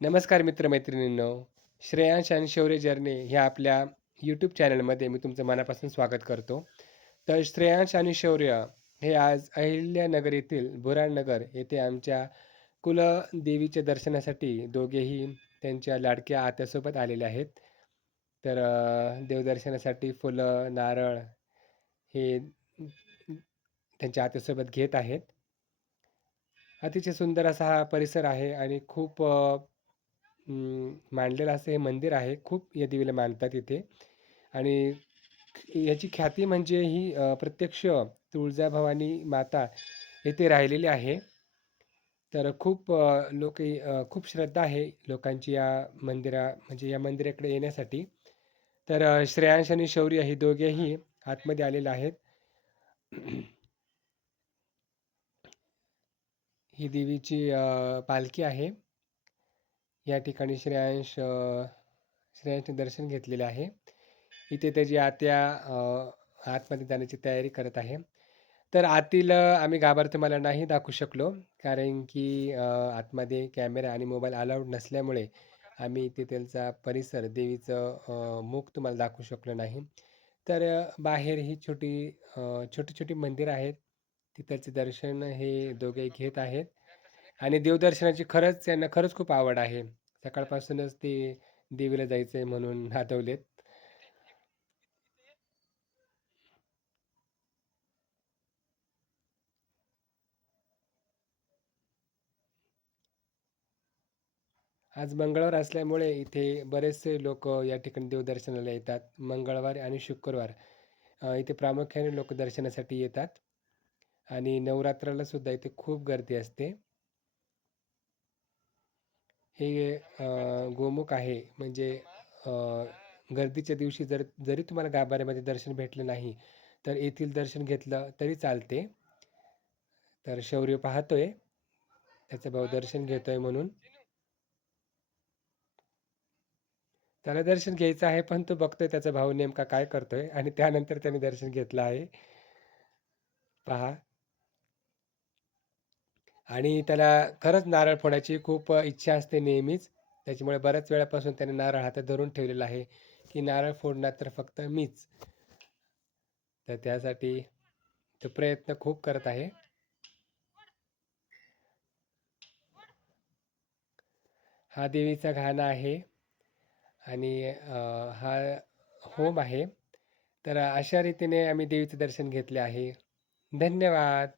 नमस्कार मित्रमैत्रिणींनो. श्रेयांश आणि शौर्य जर्नी ह्या आपल्या यूट्यूब चॅनलमध्ये मी तुमचं मनापासून स्वागत करतो. तर श्रेयांश आणि शौर्य हे आज अहिल्यानगर येथील बुराणनगर येथे आमच्या कुलदेवीच्या दर्शनासाठी दोघेही त्यांच्या लाडक्या आत्यासोबत आलेले आहेत. तर देवदर्शनासाठी फुलं, नारळ हे त्यांच्या आत्यासोबत घेत आहेत. अतिशय सुंदर असा हा परिसर आहे आणि खूप मांडलेलं असं हे मंदिर आहे. खूप या देवीला मानतात इथे आणि याची ख्याती म्हणजे ही प्रत्यक्ष तुळजाभवानी माता येथे राहिलेली आहे. तर खूप खूप श्रद्धा आहे लोकांची या म्हणजे या मंदिराकडे येण्यासाठी. तर श्रेयांश आणि शौर्य हे दोघेही आतमध्ये आलेले आहेत. ही देवीची पालखी आहे. या ठिकाणी श्रेयांशने दर्शन घेतलेले आहे. इथे त्याची आत्या आतमध्ये जाण्याची तयारी करत आहे. तर आतील आम्ही गाभारा तुम्हाला नाही दाखवू शकलो, कारण की आतमध्ये कॅमेरा आणि मोबाईल अलाउड नसल्यामुळे आम्ही तिथलचा परिसर, देवीचं मुख तुम्हाला दाखवू शकलो नाही. तर बाहेर ही छोटी-छोटी मंदिर आहेत. तिथलचे दर्शन हे दोघे घेत आहेत आणि देवदर्शनाची त्यांना खरंच खूप आवड आहे. सकाळपासूनच ते देवीला जायचंय म्हणून नाचवलेत. आज मंगळवार असल्यामुळे इथे बरेचसे लोकं या ठिकाणी देवदर्शनाला येतात. मंगळवार आणि शुक्रवार इथे प्रामुख्याने लोकं दर्शनासाठी येतात आणि नवरात्राला सुद्धा इथे खूप गर्दी असते. हे गोमुख आहे म्हणजे अ, गर्दीच्या दिवशी जरी तुम्हाला गाभाऱ्यामध्ये दर्शन भेटलं नाही, तर येथील दर्शन घेतलं तरी चालते. तर शौर्य पाहतोय, त्याचा भाऊ दर्शन घेतोय म्हणून. त्याला दर्शन घ्यायचं आहे, पण तो बघतोय त्याचा भाऊ नेमका काय करतोय आणि त्यानंतर त्याने दर्शन घेतलं आहे. पहा आणि त्याला खरंच नारळ फोडायची खूप इच्छा असते नेहमीच. त्याच्यामुळे बऱ्याच वेळापासून त्याने नारळ हातात धरून ठेवलेला आहे, की नारळ फोडणार तर फक्त मीच. तर त्यासाठी तो प्रयत्न खूप करत आहे. हा देवीचा घाणा आहे आणि हा होम आहे. तर अशा रीतीने आम्ही देवीचं दर्शन घेतले आहे. धन्यवाद.